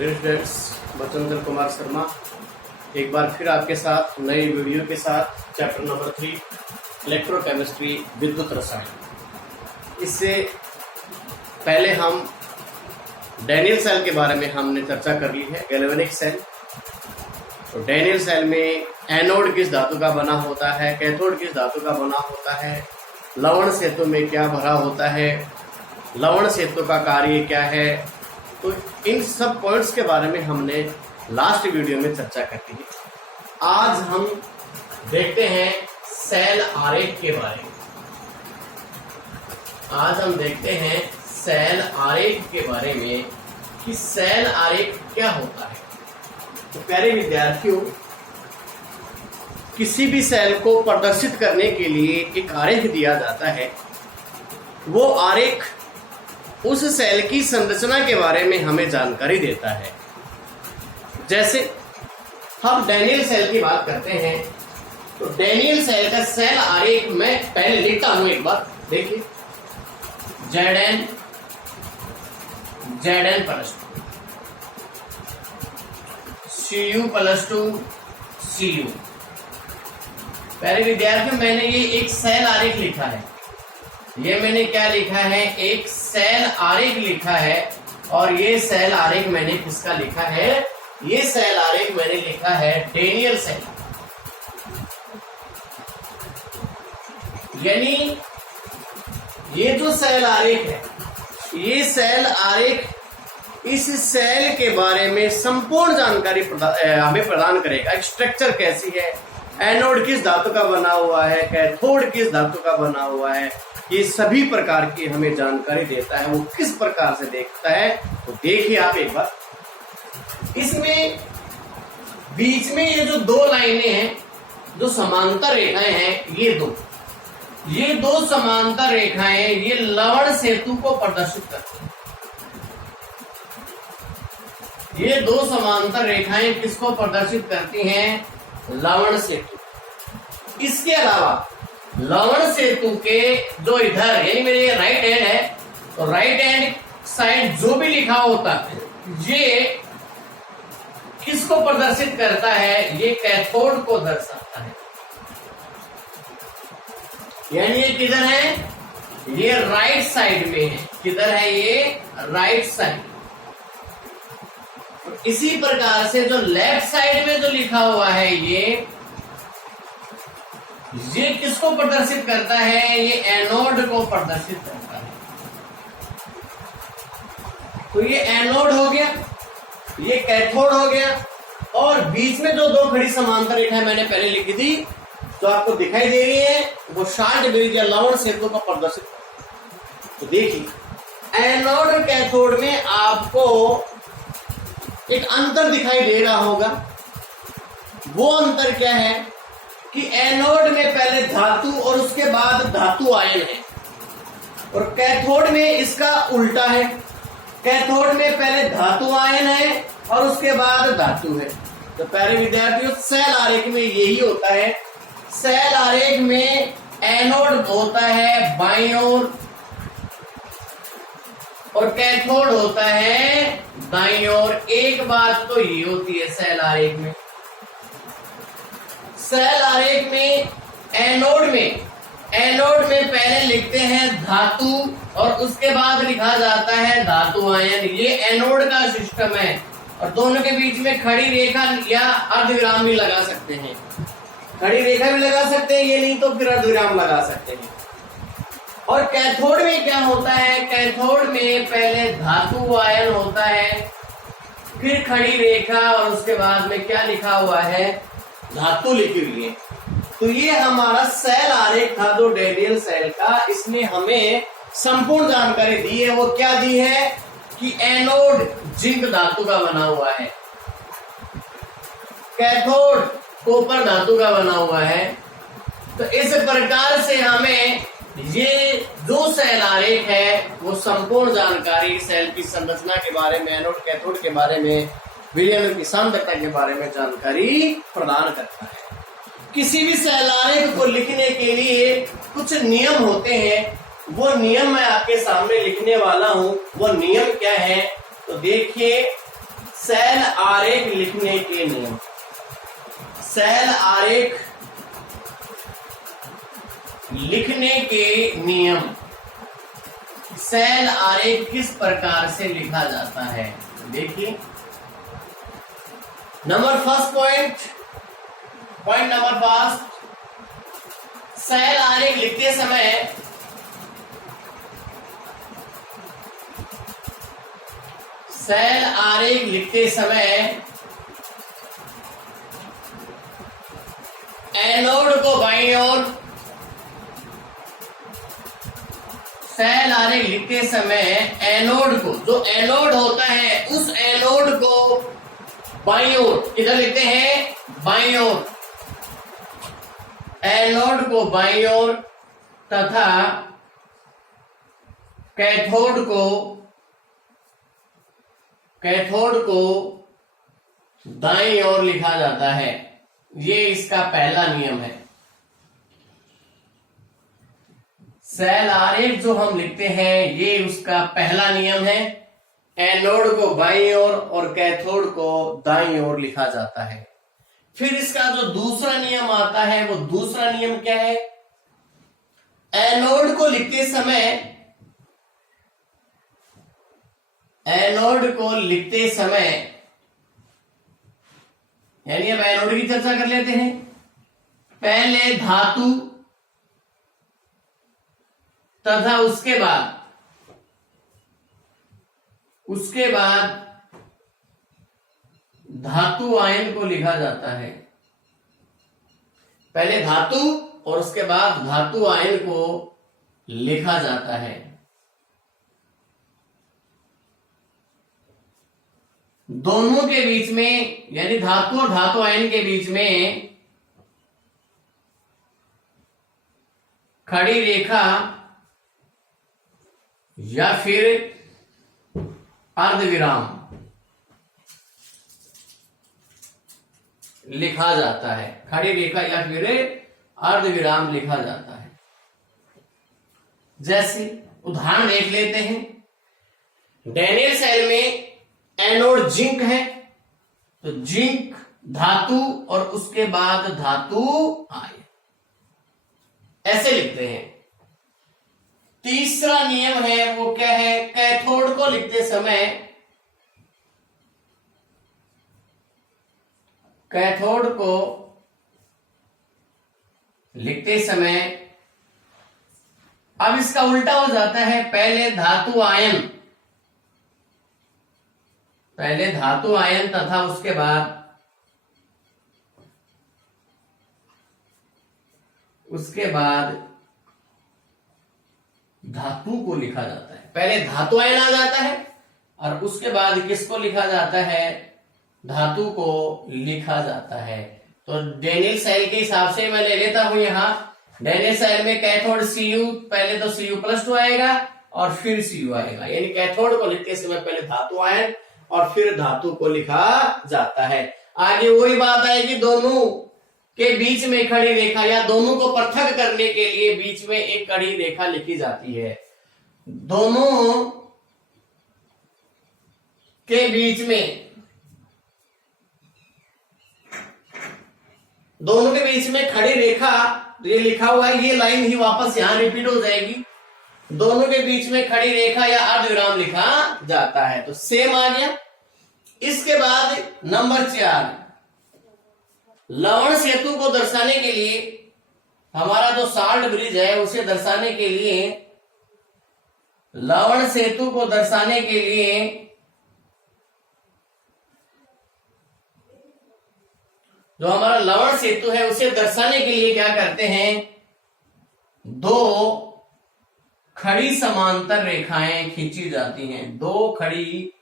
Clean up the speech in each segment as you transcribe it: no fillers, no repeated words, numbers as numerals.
Dear students, Bachendri Kumar Sharma एक बार फिर आपके साथ नई वीडियो के साथ चैप्टर नंबर 3 इलेक्ट्रोकेमिस्ट्री विद्युत रसायन। इससे पहले हम डैनियल सेल के बारे में हमने चर्चा कर ली है, गैल्वेनिक सेल। तो डैनियल सेल में एनोड किस धातु का बना होता है, कैथोड किस धातु का बना होता है, लवण सेतु में क्या भरा होता है, लवण सेतु का कार्य क्या है। तो इन सब पॉइंट्स के बारे में हमने लास्ट वीडियो में चर्चा कर ली है। आज हम देखते हैं सेल आरेख के बारे में। आज हम देखते हैं सेल आरेख के बारे में कि सेल आरेख क्या होता है। तो प्यारे विद्यार्थियों, किसी भी सेल को प्रदर्शित करने के लिए एक आरेख दिया जाता है। वो आरेख उस सेल की संरचना के बारे में हमें जानकारी देता है। जैसे हम डैनियल सेल की बात करते हैं, तो डैनियल सेल का सेल आरेख मैं पहले लिखता हूं, एक बार देखिए। Zn +2 Cu +2 Cu। पहले विद्यार्थियों, मैंने ये एक सेल आरेख लिखा है। ये मैंने क्या लिखा है? एक सेल आरेख लिखा है। और ये सेल आरेख मैंने किसका लिखा है? ये सेल आरेख मैंने लिखा है डैनियल सेल। यानी ये जो सेल आरेख है, ये सेल आरेख इस सेल के बारे में संपूर्ण जानकारी हमें प्रदान करेगा। स्ट्रक्चर कैसी है, एनोड किस धातु का बना हुआ है, कैथोड किस धातु का बना हुआ है, ये सभी प्रकार की हमें जानकारी देता है। वो किस प्रकार से देखता है, तो देखिए आप एक बार। इसमें बीच में ये जो दो लाइनें हैं, जो समांतर रेखाएं हैं, ये दो समांतर रेखाएं ये लवण सेतु को प्रदर्शित करती हैं। ये दो समांतर रेखाएं किसको प्रदर्शित करती हैं? लवण सेतु। इसके अलावा लवण सेतु के जो इधर, यानी मेरे राइट हैंड है, तो राइट हैंड साइड जो भी लिखा होता है, ये किसको प्रदर्शित करता है? ये कैथोड को दर्शाता है। यानी ये किधर है? ये राइट साइड में है। किधर है? ये राइट साइड। इसी प्रकार से जो लेफ्ट साइड में जो लिखा हुआ है, ये किसको प्रदर्शित करता है? ये एनोड को प्रदर्शित करता है। तो ये एनोड हो गया, ये कैथोड हो गया। और बीच में जो दो खड़ी समांतर रेखाएं मैंने पहले लिखी थी, जो आपको दिखाई दे रही है, वो शार्ट ब्रिज या लवण सेतु को प्रदर्शित करता है। तो देखिए, एनोड और कैथोड में आपको एक अंतर दिखाई दे रहा होगा। वो अंतर क्या है कि एनोड में पहले धातु और उसके बाद धातु आयन है, और कैथोड में इसका उल्टा है। कैथोड में पहले धातु आयन है और उसके बाद धातु है। तो प्यारे विद्यार्थियों, सेल आरेख में यही होता है। सेल आरेख में एनोड होता है बाईं ओर और कैथोड होता है दाईं ओर। एक बात तो ये होती है सेल आरेख में। सेल आरेख में एनोड में पहले लिखते हैं धातु और उसके बाद लिखा जाता है धातु आयन। ये एनोड का सिस्टम है। और दोनों के बीच में खड़ी रेखा या अर्धविराम भी लगा सकते हैं। खड़ी रेखा भी लगा सकते हैं, ये नहीं तो फिर अर्धविराम लगा सकते हैं। और कैथोड में क्या होता है? कैथोड में पहले धातु आयन होता है, फिर खड़ी रेखा, और उसके बाद में क्या लिखा हुआ है? धातु लिखी हुई है। तो ये हमारा सेल आरेख था जो डैनियल सेल का। इसने हमें संपूर्ण जानकारी दी है। वो क्या दी है कि एनोड जिंक धातु का बना हुआ है, कैथोड कॉपर धातु का बना हुआ है। तो इस प्रकार से हमें ये जो सेल आरेख है, वो संपूर्ण जानकारी सेल की संरचना के बारे में, एनोड कैथोड के बारे में, विलयन की सांद्रता के बारे में जानकारी प्रदान करता है। किसी भी सेल आरेख को लिखने के लिए कुछ नियम होते हैं। वो नियम मैं आपके सामने लिखने वाला हूं। वो नियम क्या है? तो देखिए, सेल आरेख लिखने के नियम। सेल आरेख लिखने के नियम। सेल आरेख किस प्रकार से लिखा जाता है, देखिए। First point number first, cell आरेख लिखते समय एनोड को बाईं ओर, सेल आरेख लिखते समय एनोड को, जो एनोड होता है उस एनोड को बाईं ओर, इधर लिखते हैं बाईं ओर, एनोड को बाईं ओर तथा कैथोड को दाईं ओर लिखा जाता है। ये इसका पहला नियम है। सेल आरेख जो हम लिखते हैं ये उसका पहला नियम है। एनोड को बाईं ओर और कैथोड को दाईं ओर लिखा जाता है। फिर इसका जो दूसरा नियम आता है, वो दूसरा नियम क्या है? एनोड को लिखते समय यानी अब एनोड की चर्चा कर लेते हैं। पहले धातु तथा उसके बाद धातु आयन को लिखा जाता है। पहले धातु और उसके बाद धातु आयन को लिखा जाता है। दोनों के बीच में, यानी धातु और धातु आयन के बीच में खड़ी रेखा या फिर अर्धविराम लिखा जाता है। खड़ी रेखा या फिर अर्धविराम लिखा जाता है। जैसे उदाहरण देख लेते हैं। डैनियल सेल में एनोड जिंक है, तो जिंक धातु और उसके बाद धातु आयन, ऐसे लिखते हैं। तीसरा नियम है वो क्या है? कैथोड को लिखते समय अब इसका उल्टा हो जाता है। पहले धातु आयन तथा उसके बाद धातु को लिखा जाता है। पहले धातु आयन आ जाता है और उसके बाद किसको लिखा जाता है? धातु को लिखा जाता है। तो डैनियल सेल के हिसाब से मैं ले लेता हूं यहां। डैनियल सेल में कैथोड Cu, पहले तो Cu+2 आएगा और फिर Cu आएगा, यानी कैथोड को लिखते समय पहले धातु आयन और फिर धातु को लिखा जाता है। आगे वही बात आएगी, दोनों के बीच में खड़ी रेखा या दोनों को पृथक करने के लिए बीच में एक कड़ी रेखा लिखी जाती है। दोनों के बीच में खड़ी रेखा, ये लिखा हुआ है, ये लाइन ही वापस यहां रिपीट हो जाएगी। दोनों के बीच में खड़ी रेखा या अर्धविराम लिखा जाता है। तो सेम आ गया। इसके बाद नंबर 4, लवण सेतु को दर्शाने के लिए, हमारा जो साल्ट ब्रिज है उसे दर्शाने के लिए, लवण सेतु को दर्शाने के लिए जो हमारा लवण सेतु है उसे दर्शाने के लिए क्या करते हैं? 2 खड़ी समांतर रेखाएं खींची जाती हैं। 2 खड़ी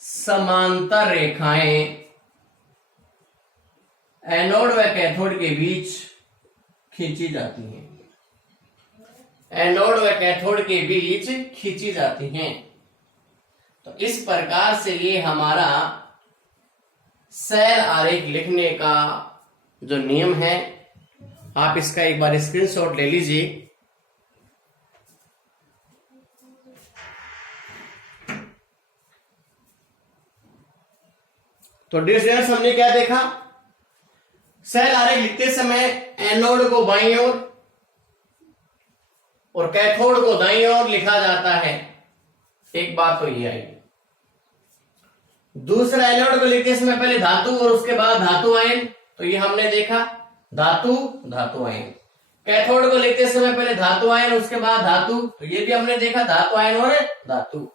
समांतर रेखाएं एनोड व कैथोड के बीच खींची जाती हैं। एनोड व कैथोड के बीच खींची जाती हैं। तो इस प्रकार से ये हमारा सेल आरेख लिखने का जो नियम है, आप इसका एक बार स्क्रीनशॉट ले लीजिए। तो डियर स्टूडेंट्स, हमने क्या देखा, सेल आरेख लिखते समय एनोड को बाईं ओर और कैथोड को दाईं ओर लिखा जाता है। एक बात तो ये आई। दूसरा, एनोड को लिखते समय पहले धातु और उसके बाद धातु आयन, तो ये हमने देखा, धातु धातु आयन। कैथोड को लिखते समय पहले धातु आयन उसके बाद धातु, तो ये भी हमने देखा, धातु आयन और धातु।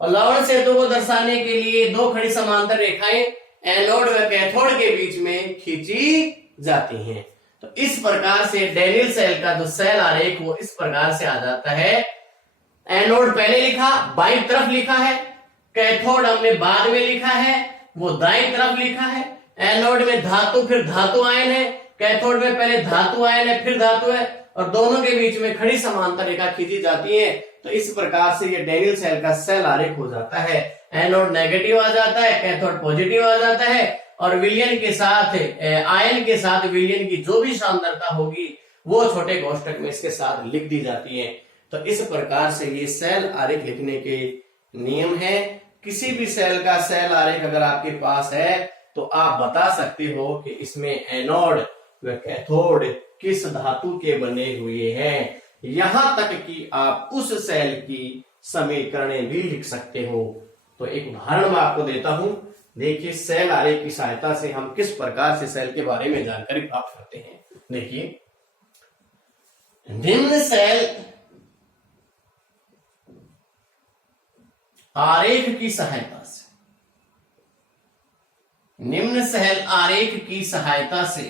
और लवण सेतु को दर्शाने के लिए दो खड़ी समांतर रेखाएं एनोड व कैथोड के बीच में खींची जाती हैं। तो इस प्रकार से डेनियल सेल का जो सेल आरेख वो इस प्रकार से आ जाता है। एनोड पहले लिखा, बाईं तरफ लिखा है, कैथोड हमने बाद में लिखा है, वो दाईं तरफ लिखा है। एनोड में धातु फिर धातु आयन है, कैथोड में पहले धातु आयन है फिर धातु है, और दोनों के बीच में खड़ी समांतर रेखा खींची जाती है। तो इस प्रकार से ये डेनियल सेल का सेल आरेख हो जाता है। एनोड नेगेटिव आ जाता है, कैथोड पॉजिटिव आ जाता है, और विलयन के साथ आयन के साथ विलयन की जो भी सांद्रता होगी वो छोटे कोष्टक में इसके साथ लिख दी जाती है। तो इस प्रकार से ये सेल आरेख लिखने के नियम है। किसी भी सेल का सेल आरेख अगर आपके पास है तो आप बता सकते हो कि इसमें एनोड व कैथोड किस धातु के बने हुए हैं। यहां तक कि आप उस सेल की समीकरणें भी लिख सकते हो। तो एक उदाहरण मैं आपको देता हूं। देखिए, सेल आरेख की सहायता से हम किस प्रकार से सेल के बारे में जानकारी प्राप्त करते हैं। देखिए, निम्न सेल आरेख की सहायता से, निम्न सेल आरेख की सहायता से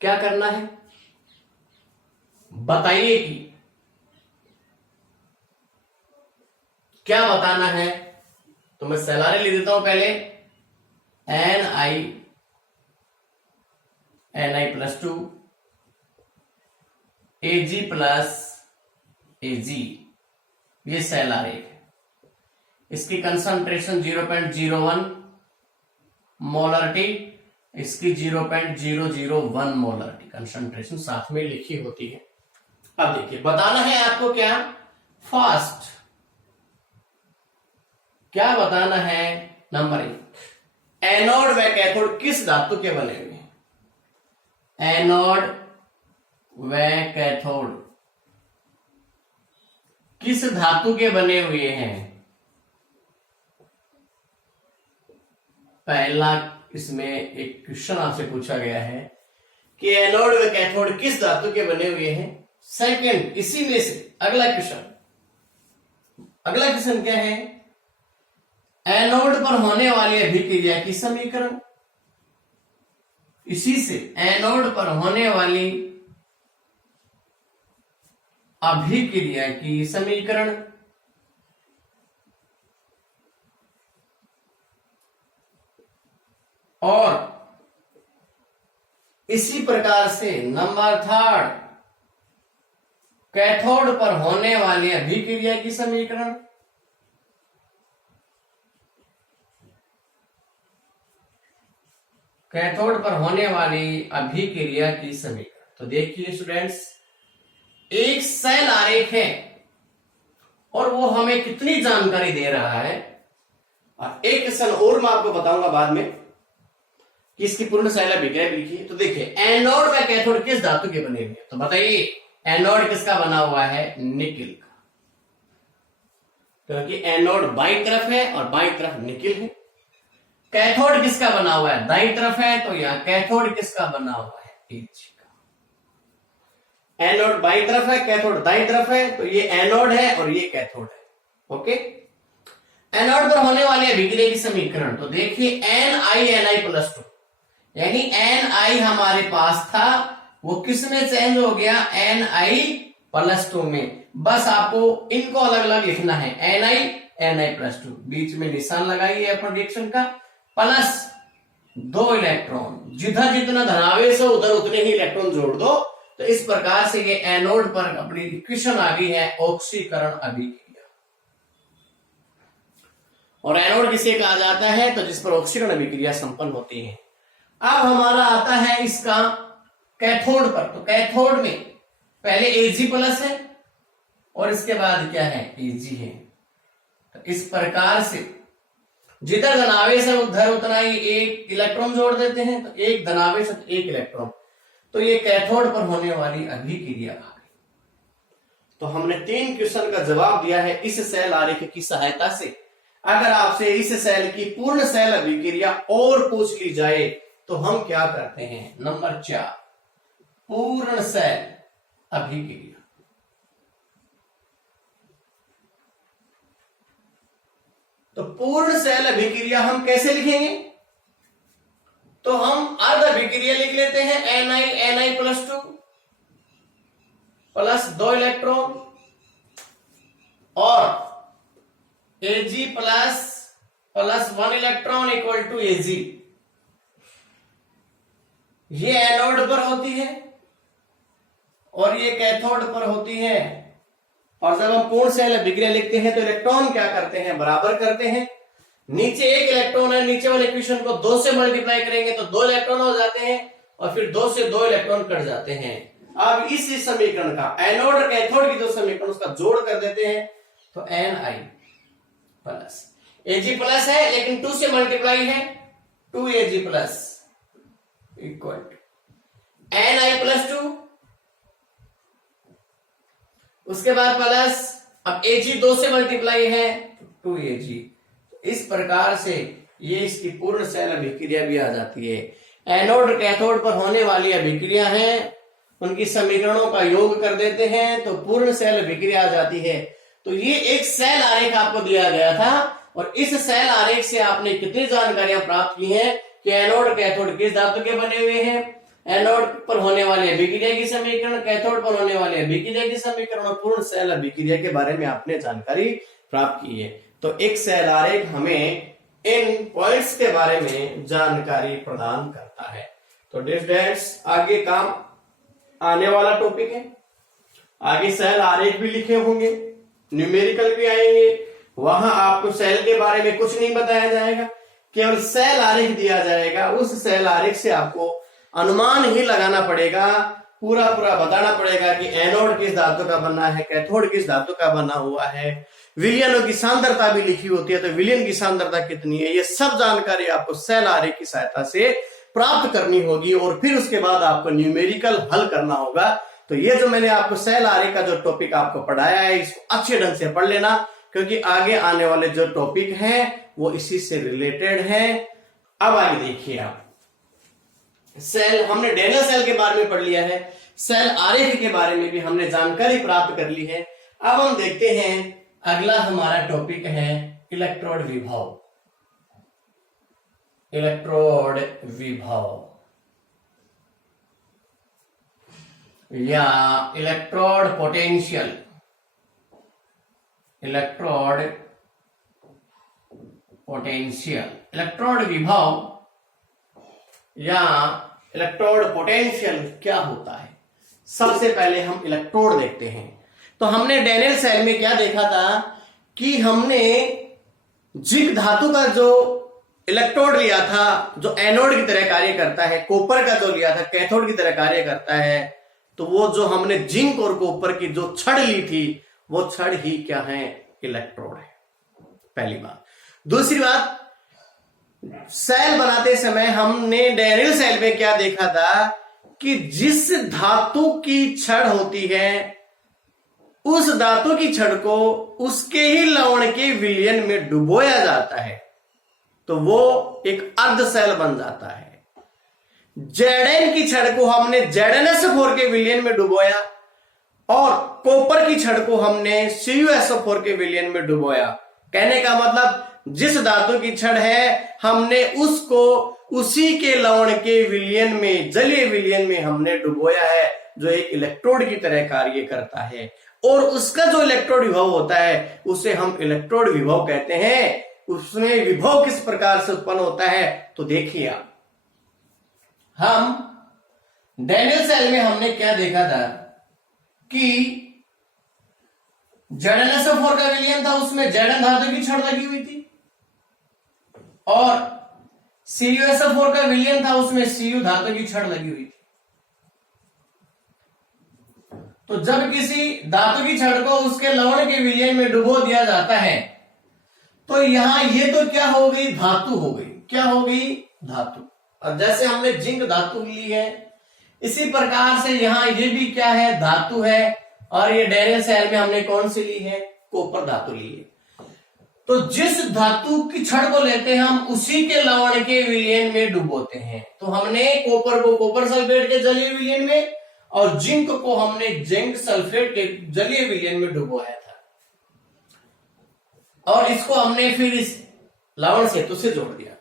क्या करना है बताइए कि क्या बताना है। तो मैं सेल आरेख लिख देता हूं पहले, Ni+2 Ag+Ag, ये सेल आरेख है। इसकी कंसंट्रेशन 0.01 मोलरिटी, इसकी 0.001 मोलरिटी कंसंट्रेशन साथ में लिखी होती है। अब देखिए, बताना है आपको क्या, फास्ट क्या बताना है। नंबर 1, एनोड व कैथोड किस धातु के बने हुए हैं। एनोड व कैथोड किस धातु के बने हुए हैं। पहला, इसमें एक क्वेश्चन आपसे पूछा गया है कि एनोड व कैथोड किस धातु के बने हुए हैं। सेकंड, इसी में से अगला क्वेश्चन क्या है, एनोड पर होने वाली अभिक्रिया की समीकरण। इसी से एनोड पर होने वाली अभिक्रिया की समीकरण। और इसी प्रकार से नंबर 3, कैथोड पर होने वाली अभिक्रिया की समीकरण। कैथोड पर होने वाली अभिक्रिया की समीकरण। तो देखिए स्टूडेंट्स, एक सेल आरेख है और वो हमें कितनी जानकारी दे रहा है। और एक क्वेश्चन और मैं आपको बताऊंगा बाद में कि इसकी पूर्ण सेल अभिक्रिया भी लिखी है। तो देखिए, एनोड व कैथोड किस धातु के बने हुए हैं। तो बताइए, एनोड किसका बना हुआ है, निकिल का, क्योंकि एनोड बाईं तरफ है और बाईं तरफ निकिल है। कैथोड किसका बना हुआ है, दाईं तरफ है, तो यहां कैथोड किसका बना हुआ है, Ag का। एनोड बाईं तरफ है, कैथोड दाईं तरफ है, तो ये एनोड है और ये कैथोड है। ओके, एनोड पर होने वाली अभिक्रिया की समीकरण। तो देखिए, Ni+2, यानी Ni हमारे पास था, वो किस में चेंज हो गया, Ni+2 में। बस आपको इनको अलग अलग लिखना है, Ni+2, बीच में निशान लगाइए अपन रिएक्शन का, प्लस 2 इलेक्ट्रॉन, जिधर जितना धनावेश हो उधर उतने ही इलेक्ट्रॉन जोड़ दो। तो इस प्रकार से ये एनोड पर अपनी इक्वेशन आ गई है, ऑक्सीकरण अभिक्रिया। और एनोड किसे कहा जाता है, तो जिस पर ऑक्सीकरण अभिक्रिया संपन्न होती है। अब हमारा आता है इसका कैथोड पर। तो कैथोड में पहले Ag+ है और इसके बाद क्या है, Ag है। तो इस प्रकार से जिधर धनावेश है उधर उतना ही एक इलेक्ट्रॉन जोड़ देते हैं, तो एक धनावेश है एक इलेक्ट्रॉन। तो ये कैथोड पर होने वाली अभिक्रिया आ गई। तो हमने 3 क्वेश्चन का जवाब दिया है इस सेल आरेख की सहायता से। अगर आपसे इस सेल की पूर्ण सेल अभिक्रिया और पूछ ली जाए तो हम क्या करते हैं? नंबर 4, पूर्ण सेल अभिक्रिया। तो पूर्ण सेल अभिक्रिया हम कैसे लिखेंगे? तो हम अर्ध अभिक्रिया लिख लेते हैं, Ni+2 प्लस 2 इलेक्ट्रॉन और Ag plus 1 electron equal to Ag। ये एनोड पर होती है और ये कैथोड पर होती है। और जब हम पूर्ण सेल अभिक्रिया लिखते हैं तो इलेक्ट्रॉन क्या करते हैं? बराबर करते हैं। नीचे एक इलेक्ट्रॉन है, नीचे वाले इक्वेशन को 2 से मल्टीप्लाई करेंगे तो 2 इलेक्ट्रॉन हो जाते हैं और फिर 2 से 2 इलेक्ट्रॉन कट जाते हैं। अब इस समीकरण का एनोड और कैथोड की जो समीकरण उसका जोड़ कर देते हैं तो Ni प्लस Ag प्लस है लेकिन 2 से मल्टीप्लाई है, 2Ag प्लस इक्वल Ni+2, उसके बाद प्लस, अब Ag 2 से मल्टीप्लाई है 2Ag। इस प्रकार से ये इसकी पूर्ण सेल अभिक्रिया भी आ जाती है। एनोड कैथोड पर होने वाली अभिक्रिया है, उनकी समीकरणों का योग कर देते हैं तो पूर्ण सेल अभिक्रिया आ जाती है। तो ये एक सेल आरेख आपको दिया गया था और इस सेल आरेख से आपने कितनी जानकारियां प्राप्त की हैं कि एनोड कैथोड किस धातु के बने हुए हैं, एनोड पर होने वाले अभिक्रिया की समीकरण, कैथोड पर होने वाले अभिक्रिया की समीकरण और पूर्ण सेल अभिक्रिया के बारे में आपने जानकारी प्राप्त की है। तो एक सेल आरेख हमें इन पॉइंट्स के बारे में जानकारी प्रदान करता है। तो डिस्टेंस आगे काम आने वाला टॉपिक है। आगे सेल आरेख भी लिखे होंगे, न्यूमेरिकल भी आएंगे, वहां आपको सेल के बारे में कुछ नहीं बताया जाएगा, केवल सेल आरेख दिया जाएगा। उस सेल आरेख से आपको अनुमान ही लगाना पड़ेगा, पूरा बताना पड़ेगा कि एनोड किस धातु का बना है, कैथोड किस धातु का बना हुआ है, विलयनों की सांद्रता भी लिखी होती है तो विलयन की सांद्रता कितनी है, ये सब जानकारी आपको सेल आरेख की सहायता से प्राप्त करनी होगी और फिर उसके बाद आपको न्यूमेरिकल हल करना होगा। तो ये जो मैंने आपको सेल आरेख का जो टॉपिक आपको पढ़ाया है इसको अच्छे ढंग से पढ़ लेना, क्योंकि आगे आने वाले जो टॉपिक हैं वो इसी से रिलेटेड हैं। अब आगे देखिए आप, सेल हमने डेनियल सेल के बारे में पढ़ लिया है, सेल आरेख के बारे में भी हमने जानकारी प्राप्त कर ली है। अब हम देखते हैं अगला हमारा टॉपिक है इलेक्ट्रोड विभव। इलेक्ट्रोड विभव या electrode potential, electrode potential, electrode विभव या इलेक्ट्रोड पोटेंशियल क्या होता है? सबसे पहले हम इलेक्ट्रोड देखते हैं। तो हमने डेनियल सेल में क्या देखा था कि हमने जिंक धातु का जो इलेक्ट्रोड लिया था जो एनोड की तरह कार्य करता है, कॉपर का जो लिया था कैथोड की तरह कार्य करता है, तो वो जो हमने जिंक और कॉपर की जो छड़ ली थी वो छड़ ही क्या है? इलेक्ट्रोड है। पहली बात। दूसरी बात, सेल बनाते समय हमने डेनियल सेल में क्या देखा था कि जिस धातु की छड़ होती है उस धातु की छड़ को उसके ही लवण के विलयन में डुबोया जाता है तो वो एक अर्ध सेल बन जाता है। जेडेन की छड़ को हमने ZnSO4 के विलयन में डुबोया और कॉपर की छड़ को हमने CuSO4 के विलयन में डुबोया। कहने का मतलब जिस धातु की छड़ है हमने उसको उसी के लवण के विलयन में, जलीय विलयन में हमने डुबोया है, जो एक इलेक्ट्रोड की तरह कार्य करता है और उसका जो इलेक्ट्रोड विभव होता है उसे हम इलेक्ट्रोड विभव कहते हैं। उसमें विभव किस प्रकार से उत्पन्न होता है तो देखिए आप, हम डेनियल सेल में हमने क्या देखा था कि ZnSO4 का विलयन था, उसमें Zn धातु की छड़ लगी हुई थी और CuSO4 का विलयन था, उसमें Cu धातु की छड़ लगी हुई थी। तो जब किसी धातु की छड़ को उसके लवण के विलयन में डुबो दिया जाता है तो तो यहां ये तो क्या हो गई, धातु हो गई। क्या हो गई, धातु। और जैसे हमने जिंक धातु ली है, इसी प्रकार से यहां ये भी क्या है, धातु है। और ये डैनियल सेल में हमने कौन सी ली है, कॉपर धातु ली है। तो जिस धातु की छड़ को लेते हैं हम, उसी के लवण के विलयन में डुबोते हैं। तो हमने कॉपर को कॉपर सल्फेट के जलीय विलयन में, और जिंक को हमने जिंक सल्फेट के जलीय विलयन में डुबोया था, और इसको हमने फिर इस लवण सेतु से जोड़ दिया था।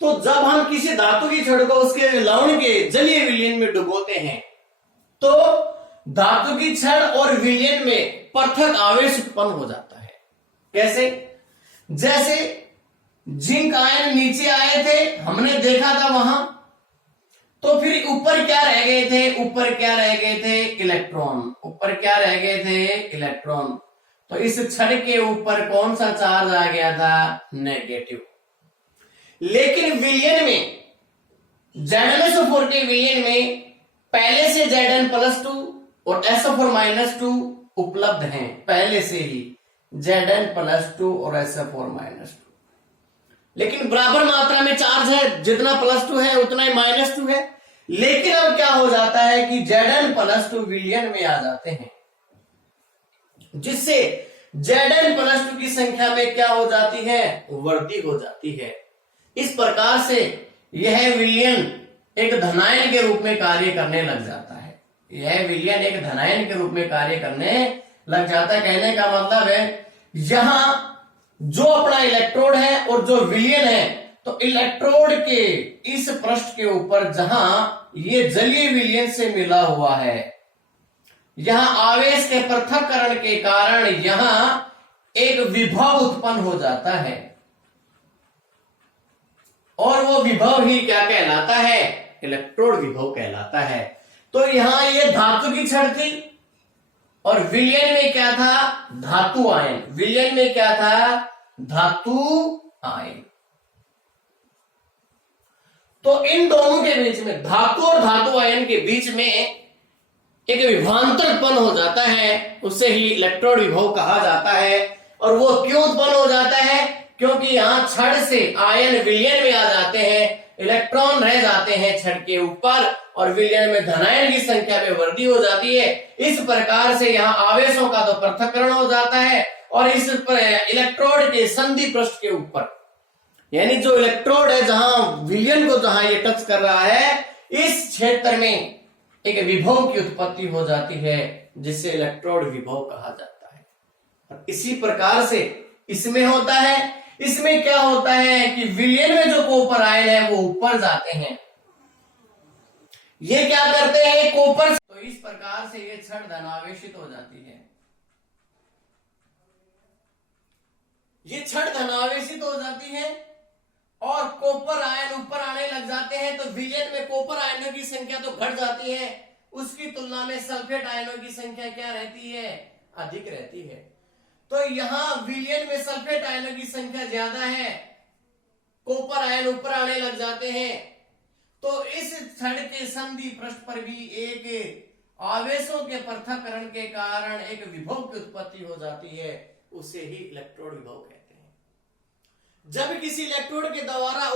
तो जब हम किसी धातु की छड़ को उसके लवण के जलीय विलयन में डुबोते हैं, तो धातु की छड़ और विलयन में पृथक आवेश उत्पन्न हो जाता है। कैसे, जैसे जिंक आयन नीचे आए थे, हमने देखा था वहां, तो फिर ऊपर क्या रह गए थे, ऊपर क्या रह गए थे, इलेक्ट्रॉन। ऊपर क्या रह गए थे, इलेक्ट्रॉन। तो इस छड़ के ऊपर कौन सा चार्ज आ गया था, नेगेटिव। लेकिन विलयन में, ZnSO4 के विलयन में पहले से Zn+2 और SO4-2 उपलब्ध हैं, पहले से ही Zn+2 और SO4-2। लेकिन बराबर मात्रा में चार्ज है, जितना +2 है उतना ही -2 है। लेकिन अब क्या हो जाता है कि Zn+2 विलयन में आ जाते हैं, जिससे Zn+2 की संख्या में क्या हो जाती है, वृद्धि हो जाती है। इस प्रकार से यह विलयन एक धनायन के रूप में कार्य करने लग जाता है। यह विलयन एक धनायन के रूप में कार्य करने लग जाता है। कहने का मतलब है, यहां जो अपना इलेक्ट्रोड है और जो विलयन है, तो इलेक्ट्रोड के इस पृष्ठ के ऊपर जहां ये जलीय विलयन से मिला हुआ है, यहां आवेश के पृथक्करण के कारण यहां एक विभव उत्पन्न हो जाता है, और वो विभव ही क्या कहलाता है, इलेक्ट्रोड विभव कहलाता है। तो यहां ये धातु की छड़ थी, और विलयन में क्या था, धातु आयन। विलयन में क्या था, धातु आयन। तो इन दोनों के बीच में, धातु और धातु आयन के बीच में एक विभवांतर उत्पन्न हो जाता है, उससे ही इलेक्ट्रोड विभव कहा जाता है। और वो क्यों उत्पन्न हो जाता है, क्योंकि यहां छड़ से आयन विलयन में आ जाते हैं, इलेक्ट्रॉन रह जाते हैं छड़ के ऊपर, और विलयन में धनायन की संख्या में वृद्धि हो जाती है। इस प्रकार से यहाँ आवेशों का तो पृथक्करण हो जाता है, और इस इलेक्ट्रोड के संधि पृष्ठ के ऊपर, यानी जो इलेक्ट्रोड है जहां विलयन को जहां ये टच कर रहा है, इस क्षेत्र में एक विभव की उत्पत्ति हो जाती है, जिसे इलेक्ट्रोड विभव कहा जाता है। और इसी प्रकार से इसमें होता है। इसमें क्या होता है कि विलयन में जो कॉपर आयन है वो ऊपर जाते हैं, ये क्या करते हैं, कॉपर। तो इस प्रकार से ये छड़ धनावेशित हो जाती है। ये छड़ धनावेशित हो जाती है, और कॉपर आयन ऊपर आने लग जाते हैं। तो विलयन में कॉपर आयनों की संख्या तो घट जाती है, उसकी तुलना में सल्फेट आयनों की संख्या क्या रहती है, अधिक रहती है। तो यहां विलयन में सल्फेट आयनों की संख्या ज्यादा है, कॉपर आयन ऊपर आने लग जाते हैं। तो इस छड़ के संधि पृष्ठ पर भी एक आवेशों के पृथक्करण के कारण एक विभव की उत्पत्ति हो जाती है, उसे ही इलेक्ट्रोड विभव कहते हैं। जब किसी इलेक्ट्रोड के द्वारा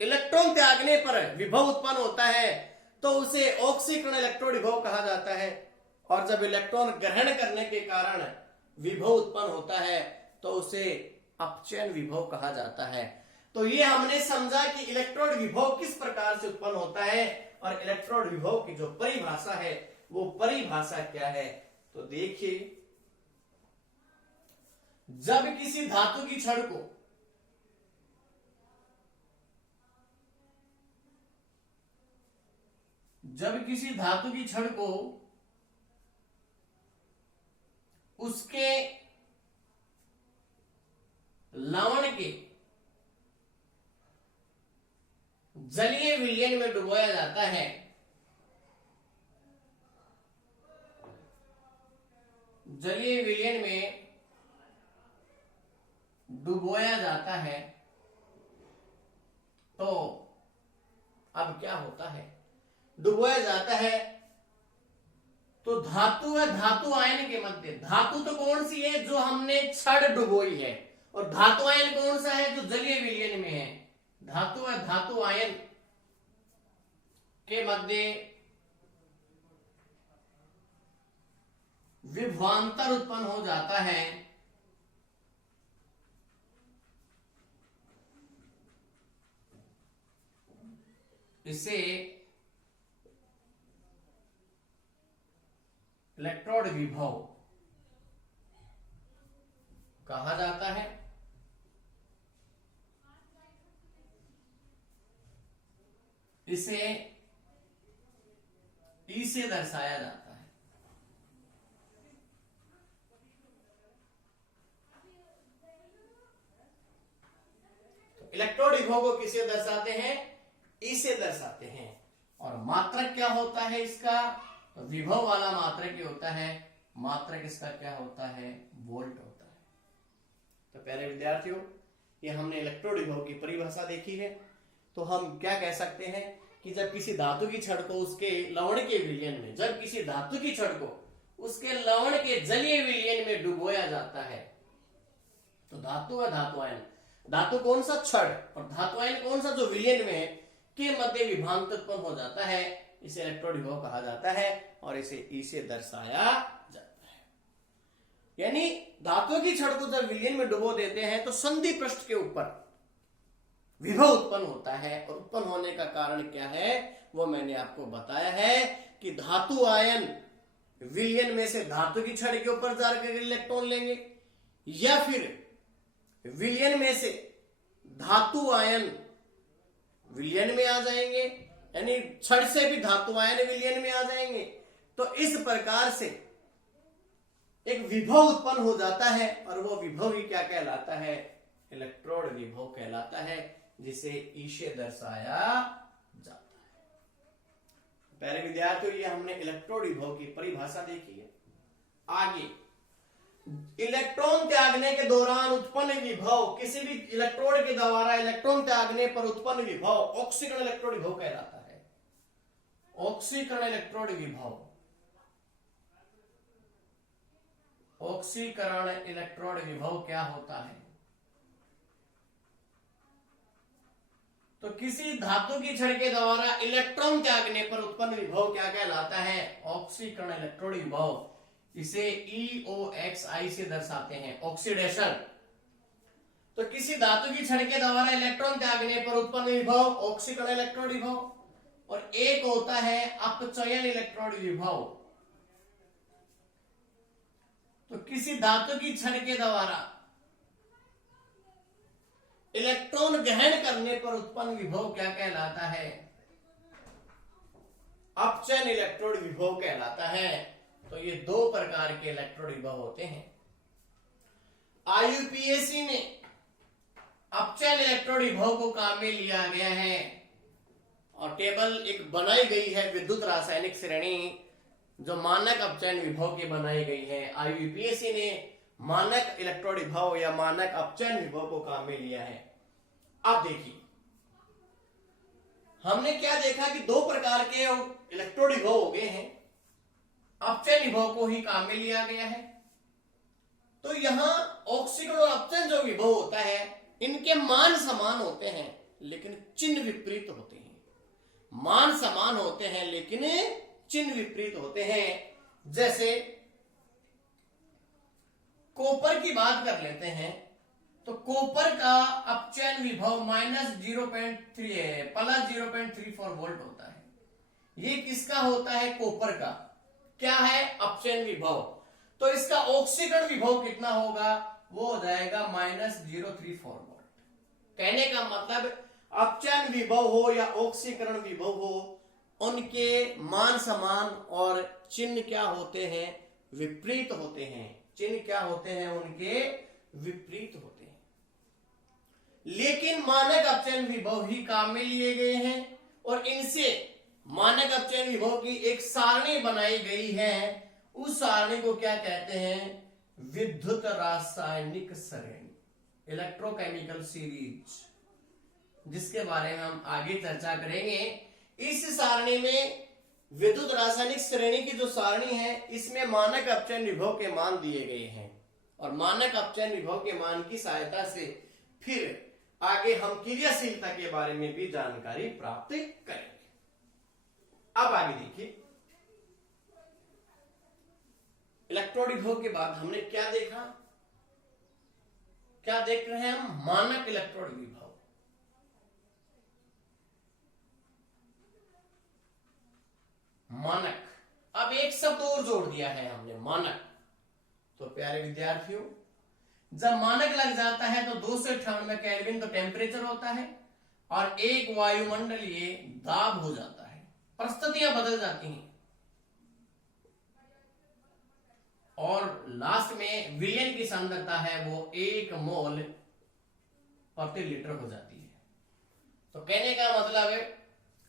इलेक्ट्रॉन त्यागने पर विभव उत्पन्न होता है, तो उसे ऑक्सीकरण इलेक्ट्रोड विभव कहा जाता है। और जब इलेक्ट्रॉन ग्रहण करने के कारण विभव उत्पन्न होता है, तो उसे अपचयन विभव कहा जाता है। तो ये हमने समझा कि इलेक्ट्रोड विभव किस प्रकार से उत्पन्न होता है, और इलेक्ट्रोड विभव की जो परिभाषा है वो परिभाषा क्या है। तो देखिए, जब किसी धातु की छड़ को उसके लवण के जलीय विलयन में डुबोया जाता है, जलीय विलयन में डुबोया जाता है, तो अब क्या होता है, डुबोया जाता है तो धातु है, धातु आयन के मध्य। धातु तो कौन सी है, जो हमने छड़ डुबोई है, और धातु आयन कौन सा है जो जलीय विलयन में है? धातु व धातु आयन के मध्य विभवांतर उत्पन्न हो जाता है, इसे इलेक्ट्रोड विभव कहा जाता है। इसे ई से दर्शाया जाता है। तो इलेक्ट्रोड विभव को किसे दर्शाते हैं? ई से दर्शाते हैं। और मात्रक क्या होता है इसका? तो विभव वाला मात्रक ये होता है, मात्रक इसका क्या होता है? वोल्ट होता है। तो पहले विद्यार्थियों, ये हमने इलेक्ट्रोड विभव की परिभाषा देखी है। तो हम क्या कह सकते हैं कि जब किसी धातु की छड़ को उसके लवण के विलयन में, जब किसी धातु की छड़ को उसके लवण के जलीय विलयन में डुबोया जाता है, तो धातु व धातु आयन, धातु कौन सा? छड़, और धातु आयन कौन सा? जो विलयन में है, के मध्य विभवांतर उत्पन्न हो जाता है, इसे इलेक्ट्रोड विभव कहा जाता है और इसे ई से दर्शाया जाता है। यानी धातु की छड़ को जब विलयन में डुबो देते हैं तो संधि पृष्ठ के ऊपर विभव उत्पन्न होता है। और उत्पन्न होने का कारण क्या है वो मैंने आपको बताया है कि धातु आयन विलयन में से धातु की छड़ के ऊपर जाकर इलेक्ट्रॉन लेंगे, या फिर विलयन में से धातु आयन विलयन में आ जाएंगे, यानी छड़ से भी धातु आयन विलयन में आ जाएंगे। तो इस प्रकार से एक विभव उत्पन्न हो जाता है और वो विभव ही क्या कहलाता है? इलेक्ट्रोड विभव कहलाता है, जिसे ई से दर्शाया जाता है। पहले विद्यार्थियों, ये हमने इलेक्ट्रोड विभव की परिभाषा देखी है। आगे, इलेक्ट्रॉन त्यागने के दौरान उत्पन्न विभव, किसी भी इलेक्ट्रोड के द्वारा इलेक्ट्रॉन त्यागने पर उत्पन्न विभव ऑक्सीकरण इलेक्ट्रोड विभव कहलाता है। ऑक्सीकरण इलेक्ट्रोड विभव, ऑक्सीकरण इलेक्ट्रोड विभव क्या होता है? तो किसी धातु की छड़ के द्वारा इलेक्ट्रॉन त्यागने पर उत्पन्न विभव क्या कहलाता है? ऑक्सीकरण इलेक्ट्रोड विभव। इसे EOXI से दर्शाते हैं, ऑक्सीडेशन। तो किसी धातु की छड़ के द्वारा इलेक्ट्रॉन त्यागने पर उत्पन्न विभव ऑक्सीकरण इलेक्ट्रोड विभव, और एक होता है अपचयन इलेक्ट्रोड विभव। तो किसी धातु की छड़ के द्वारा इलेक्ट्रॉन ग्रहण करने पर उत्पन्न विभव क्या कहलाता है? अपचयन इलेक्ट्रोड विभव कहलाता है। तो ये दो प्रकार के इलेक्ट्रोड विभव होते हैं। IUPAC में अपचयन इलेक्ट्रोड विभव को काम में लिया गया है और टेबल एक बनाई गई है, विद्युत रासायनिक श्रेणी जो मानक अपचयन विभव की बनाई गई है। IUPAC ने मानक इलेक्ट्रोड विभव या मानक अपचयन विभव को काम में लिया है। अब देखिए, हमने क्या देखा कि दो प्रकार के इलेक्ट्रोड विभव हो गए हैं, अपचयन विभव को ही काम में लिया गया है। तो यहां ऑक्सीकरण और अपचयन जो विभव होता है, इनके मान समान होते हैं लेकिन चिन्ह विपरीत होते हैं। मान समान होते हैं लेकिन चिन्ह विपरीत होते हैं। जैसे कॉपर की बात कर लेते हैं, तो कॉपर का अपचयन विभव -0.3 है, +0.34 वोल्ट होता है। ये किसका होता है? कॉपर का। क्या है? अपचयन विभव। तो इसका ऑक्सीकरण विभव कितना होगा? वो हो जाएगा -034 वोल्ट। कहने का मतलब अपचयन विभव हो या ऑक्सीकरण विभव हो, उनके मान समान और चिन्ह क्या होते हैं? विपरीत होते हैं। चिन्ह क्या होते हैं? उनके विपरीत होते हैं। लेकिन मानक अपचयन विभव ही काम में लिए गए हैं और इनसे मानक अपचयन विभव की एक सारणी बनाई गई है। उस सारणी को क्या कहते हैं? विद्युत रासायनिक श्रेणी, इलेक्ट्रोकेमिकल सीरीज, जिसके बारे में हम आगे चर्चा करेंगे। इस सारणी में विद्युत रासायनिक श्रेणी की जो सारणी है, इसमें मानक अपचयन विभव के मान दिए गए हैं और मानक अपचयन विभव के मान की सहायता से फिर आगे हम क्रियाशीलता के बारे में भी जानकारी प्राप्त करेंगे। अब आगे देखिए, इलेक्ट्रोड विभव के बाद हमने क्या देखा, क्या देख रहे हैं हम, मानक इलेक्ट्रोड विभव। मानक, अब एक शब्द और जोड़ दिया है हमने, मानक। तो प्यारे विद्यार्थियों, जब मानक लग जाता है तो 298 केल्विन तो टेम्परेचर होता है और एक वायुमंडलीय दाब हो जाता है, परिस्थितियां बदल जाती हैं और लास्ट में विलयन की सांद्रता है वो 1 मोल प्रति लीटर हो जाती है। तो कहने का मतलब है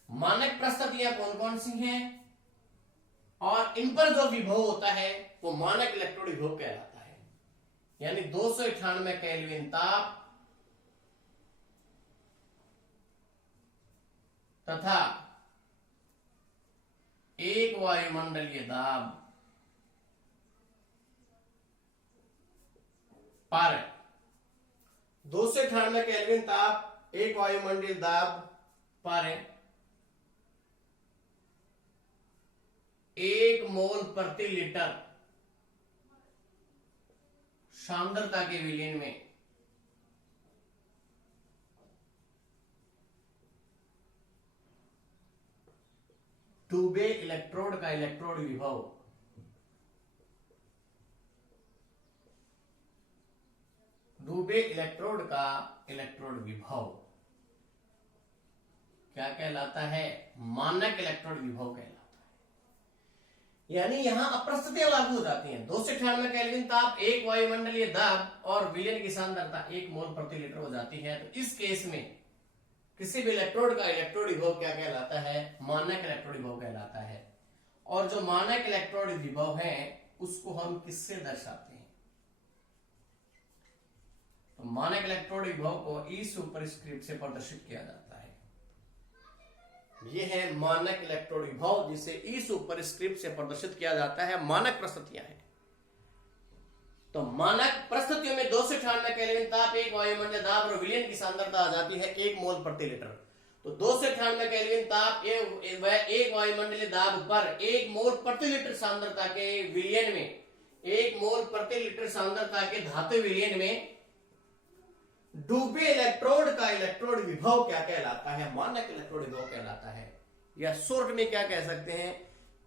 मानक परिस्थितियां कौन कौन सी हैं और इन पर जो विभव होता है वो मानक इलेक्ट्रोड विभव कहलाता है। यानी 298 केल्विन ताप तथा 1 वायुमंडलीय दाब पर 298 केल्विन ताप, 1 वायुमंडलीय दाब पर 1 मोल प्रति लीटर सांद्रता के विलयन में डूबे इलेक्ट्रोड का इलेक्ट्रोड विभव डूबे इलेक्ट्रोड का इलेक्ट्रोड विभव क्या कहलाता है, मानक इलेक्ट्रोड विभव कहलाता है। यानी यहां अपरिस्थितियां लागू हो जाती हैं। 298 केल्विन ताप, 1 वायुमंडलीय दाब और विलयन की सांद्रता 1 मोल प्रति लीटर हो जाती है। तो इस केस में किसी भी इलेक्ट्रोड का इलेक्ट्रोड विभव क्या कहलाता है, मानक इलेक्ट्रोड विभव कहलाता है। और जो मानक इलेक्ट्रोड विभव है उसको हम किससे दर्शाते हैं, तो मानक इलेक्ट्रोड विभव को ई सुपरस्क्रिप्ट से प्रदर्शित किया जाता है। यह है मानक इलेक्ट्रोड विभव जिसे ई सुपरस्क्रिप्ट से प्रदर्शित किया जाता है। मानक परिस्थितियां हैं। तो मानक परिस्थितियों में 298 केल्विन ताप, 1 वायुमंडलीय दाब और विलयन की सांद्रता आ जाती है 1 मोल प्रति लीटर। तो 298 केल्विन ताप, 1 वायुमंडलीय दाब पर 1 मोल प्रति लीटर सांद्रता के विलयन में, 1 मोल प्रति लीटर सांद्रता के धातु विलयन में डूबे इलेक्ट्रोड का इलेक्ट्रोड विभव क्या कहलाता है, मानक इलेक्ट्रोड विभव कहलाता है। या शॉर्ट में क्या कह सकते हैं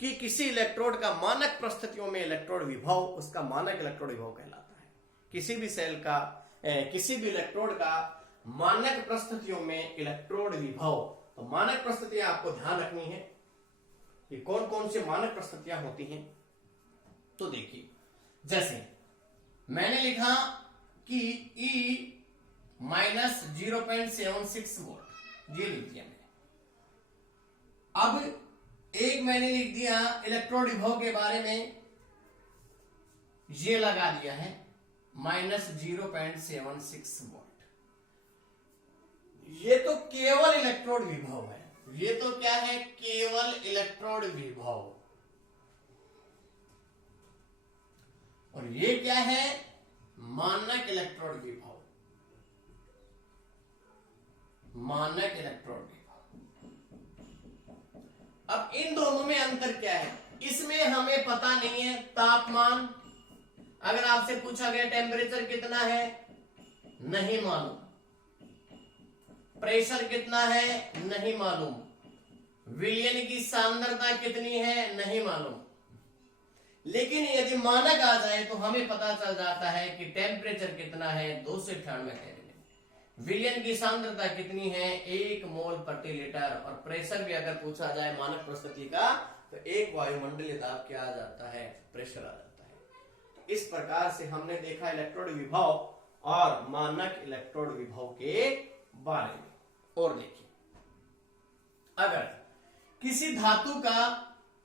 कि किसी इलेक्ट्रोड का मानक परिस्थितियों में इलेक्ट्रोड विभव उसका मानक इलेक्ट्रोड विभव कहलाता है। किसी भी सेल का, किसी भी इलेक्ट्रोड का मानक परिस्थितियों में इलेक्ट्रोड विभव, तो मानक परिस्थितियां आपको ध्यान रखनी है कि कौन कौन सी मानक परिस्थितियां होती हैं। तो देखिए, जैसे मैंने लिखा कि E माइनस 0.76 वोल्ट, ये लिख दिया मैंने। अब एक मैंने लिख दिया इलेक्ट्रोड विभव के बारे में, ये लगा दिया है माइनस 0.76 वोल्ट। ये तो केवल इलेक्ट्रोड विभव है। ये तो क्या है, केवल इलेक्ट्रोड विभव। और ये क्या है, मानक इलेक्ट्रोड विभव। मानक इलेक्ट्रोड विभव। अब इन दोनों में अंतर क्या है, इसमें हमें पता नहीं है तापमान। अगर आपसे पूछा गया टेम्परेचर कितना है, नहीं मालूम। प्रेशर कितना है, नहीं मालूम। विलयन की सांद्रता कितनी है, नहीं मालूम। लेकिन यदि मानक आ जाए तो हमें पता चल जाता है कि टेम्परेचर कितना है, 298 केल्विन। विलयन की सांद्रता कितनी है, 1 मोल प्रति लीटर। और प्रेशर भी अगर पूछा जाए मानक परिस्थिति का तो 1 वायुमंडलीय दाब क्या आ जाता है, प्रेशर आ जाता है। तो इस प्रकार से हमने देखा इलेक्ट्रोड विभव और मानक इलेक्ट्रोड विभव के बारे में। और देखिए, अगर किसी धातु का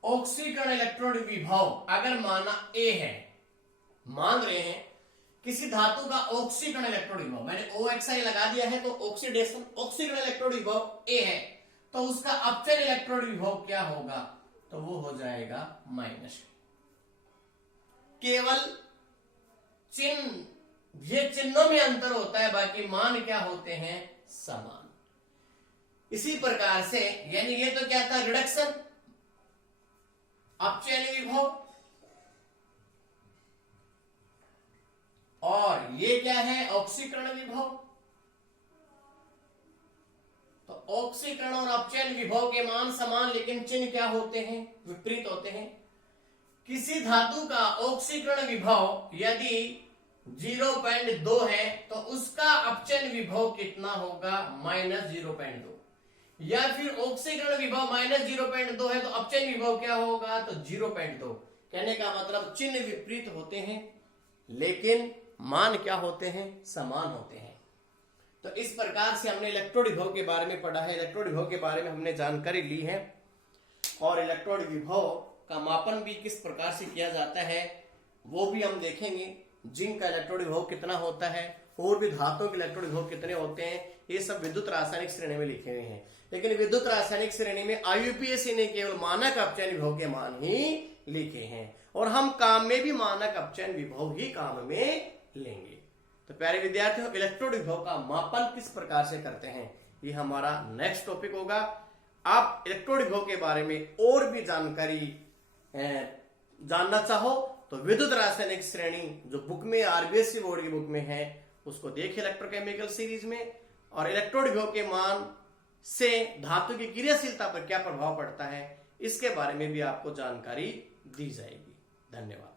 ऑक्सीकरण इलेक्ट्रोड विभव अगर माना A है, मान रहे हैं किसी धातु का ऑक्सीकरण इलेक्ट्रोड विभव, मैंने OXI लगा दिया है तो ऑक्सीडेशन, ऑक्सीकरण इलेक्ट्रोड विभव A है, तो उसका अपचयन इलेक्ट्रोड विभव क्या होगा, तो वो हो जाएगा माइनस। केवल चिन्ह, ये चिन्हों में अंतर होता है, बाकी मान क्या होते हैं, समान। इसी प्रकार से यानी ये तो क्या था, रिडक्शन, अपचयन विभव, और ये क्या है, ऑक्सीकरण विभव। तो ऑक्सीकरण और अपचयन विभव के मान समान, लेकिन चिन्ह क्या होते हैं, विपरीत होते हैं। किसी धातु का ऑक्सीकरण विभव यदि 0.2 है तो उसका अपचयन विभव कितना होगा, -0.2, या फिर ऑक्सीकरण विभव -0.2 है तो अपचयन विभव क्या होगा, तो 0.2। कहने का मतलब चिन्ह विपरीत होते हैं लेकिन मान क्या होते हैं, समान होते हैं। तो इस प्रकार से हमने इलेक्ट्रोड विभव के बारे में पढ़ा है, इलेक्ट्रोड विभव के बारे में हमने जानकारी ली है, और इलेक्ट्रोड विभव का मापन भी किस प्रकार से किया जाता है वो भी हम देखेंगे। जिंक का इलेक्ट्रोड विभव कितना होता है, और भी धातुओं के इलेक्ट्रोड विभव कितने होते हैं, ये सब विद्युत रासायनिक श्रेणी में लिखे हुए हैं। लेकिन विद्युत रासायनिक श्रेणी में IUPAC ने केवल मानक अपचयन विभव के मान ही लिखे हैं, और हम काम में भी मानक अपचयन विभव ही काम में लेंगे। तो प्यारे विद्यार्थियों, इलेक्ट्रोड विभव का मापन किस प्रकार से करते हैं, ये हमारा नेक्स्ट टॉपिक होगा। आप इलेक्ट्रोड विभव के बारे में और भी जानकारी जानना चाहो तो विद्युत रासायनिक श्रेणी जो बुक में RBSc बोर्ड की बुक में है उसको देखिए, इलेक्ट्रोकेमिकल सीरीज में। और इलेक्ट्रोड विभव के मान से धातु की क्रियाशीलता पर क्या प्रभाव पड़ता है, इसके बारे में भी आपको जानकारी दी जाएगी। धन्यवाद।